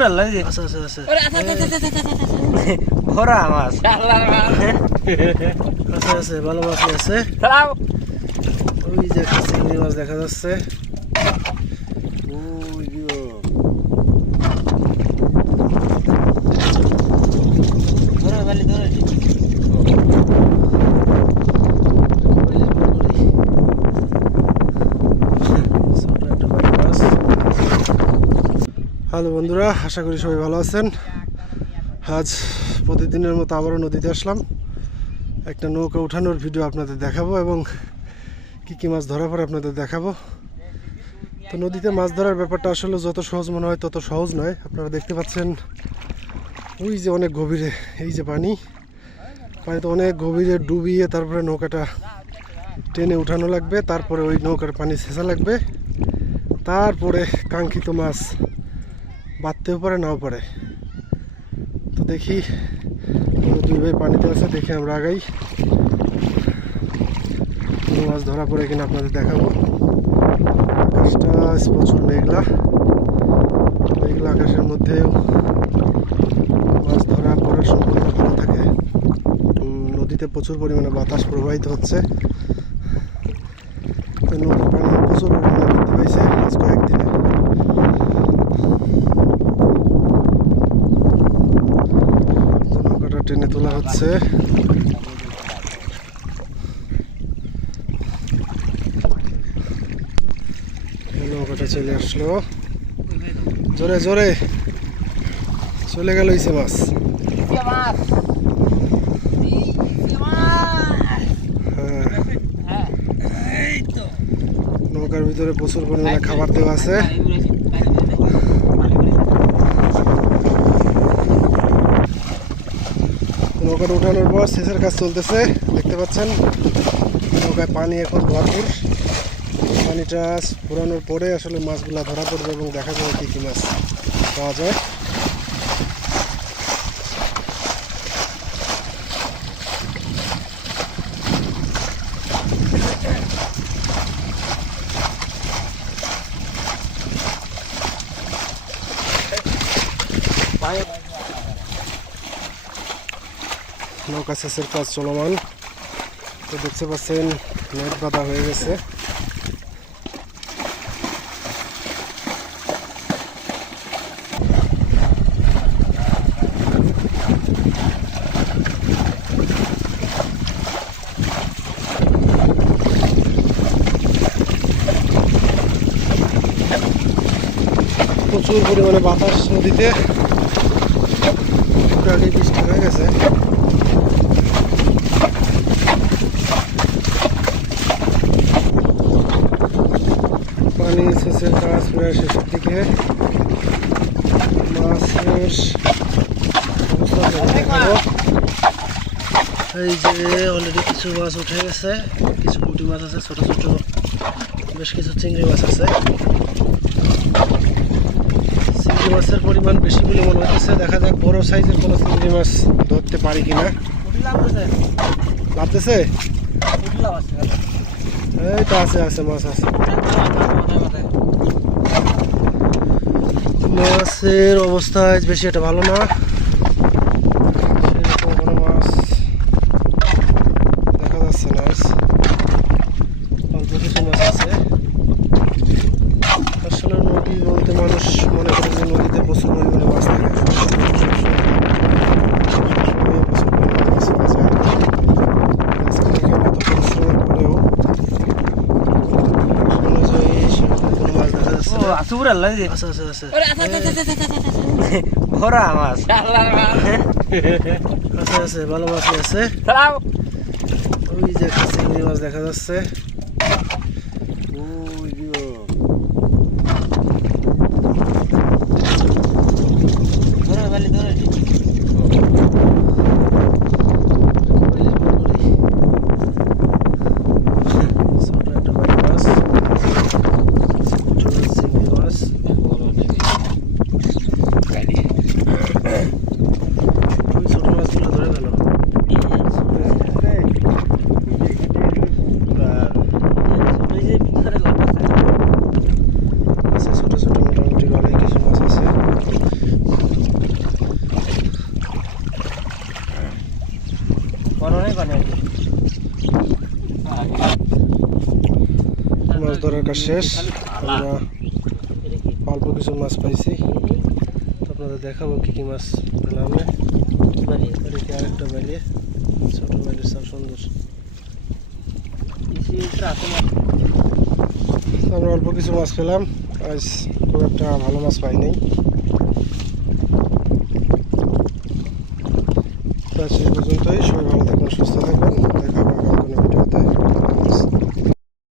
পুরা লাগে আছে আছে আছে ভরা মাছ আছে আছে ভালো মাছ আছে। ওই যে একটা চিংড়ি মাছ দেখা যাচ্ছে। হ্যালো বন্ধুরা, আশা করি সবাই ভালো আছেন। আজ প্রতিদিনের মতো আবারও নদীতে আসলাম। একটা নৌকা উঠানোর ভিডিও আপনাদের দেখাবো এবং কী মাছ ধরা পড়ে আপনাদের দেখাবো। তো নদীতে মাছ ধরার ব্যাপারটা আসলে যত সহজ মনে হয় তত সহজ নয়। আপনারা দেখতে পাচ্ছেন ওই যে অনেক গভীরে এই যে পানিতে অনেক গভীরে ডুবিয়ে তারপরে নৌকাটা টেনে উঠানো লাগবে, তারপরে ওই নৌকার পানি ছেঁচা লাগবে, তারপরে কাঙ্ক্ষিত মাছ বাঁধতেও পারে নাও পারে। তো দেখি দুই ভাই পানিতে আছে, দেখে আমরা আগাই। কোনো মাছ ধরা পড়ে কিনা আপনাদের দেখাবো। আকাশটা প্রচুর মেঘলা আকাশের মধ্যেও মাছ ধরা পড়ার সম্ভাবনা ভালো থাকে। নদীতে প্রচুর পরিমাণে বাতাস প্রবাহিত হচ্ছে। নদীর পানি প্রচুর পরিমাণে বৃদ্ধি পাইছে আজ কয়েকদিনে। নৌকাটা টেনে তোলা হচ্ছে। নৌকাটা চলে আসলো, জোরে জোরে চলে গেল ইসে মাছ। নৌকার ভিতরে প্রচুর পরিমাণে খাবার দেওয়া আছে। নৌকাটা উঠানোর পর সেচের কাজ চলতেছে, দেখতে পাচ্ছেন। নৌকায় পানি এখন ভরপুর। পানিটা ফুরানোর পরে আসলে মাছগুলা ধরা পড়বে এবং দেখা যাবে কী মাছ পাওয়া যায়। নৌকা সেচের কাজ চলমান। তো দেখতে পাচ্ছেন নেট বাঁধা হয়ে গেছে। প্রচুর পরিমাণে বাতাস নদীতে, একটু আগে বৃষ্টি হয়ে গেছে। পানি সেচের কাজ প্রায় শেষের দিকে। মাছের অবস্থা দেখাবো। এই যে অলরেডি কিছু মাছ উঠে গেছে, কিছু পুঁটি মাছ আছে, ছোট ছোট বেশ কিছু চিংড়ি মাছ আছে। চিংড়ি মাছের পরিমাণ বেশি বলে মনে হচ্ছে। দেখা যাক বড় সাইজের কোনো চিংড়ি মাছ ধরতে পারি কিনা। লাগতেছে, এইটা আছে আছে মাছ আছে। মাছের অবস্থা বেশি একটা ভালো না, সেরকম কোনো মাছ দেখা যাচ্ছে না। অল্প কিছু মাছ আছে। আসলে নদী বলতে মানুষ মনে করে যে নদীতে প্রচুর পরিমাণে মাছ থাকে। ভরা মাছ আছে আছে ভালো মাছ আছে। ওই যে একটা চিংড়ি মাছ দেখা যাচ্ছে। মাছ ধরার কাজ শেষ। আমরা অল্প কিছু মাছ পাইছি, তো আপনাদের দেখাবো কি কি মাছ পেলাম। এদিকে আরেকটা বাইলে, ছোট বাইলের সব সুন্দর। আমরা অল্প কিছু মাছ পেলাম, আজ খুব একটা ভালো মাছ পাই নাই। আজ এই পর্যন্তই, সবাই ভালো থাকুন, সুস্থ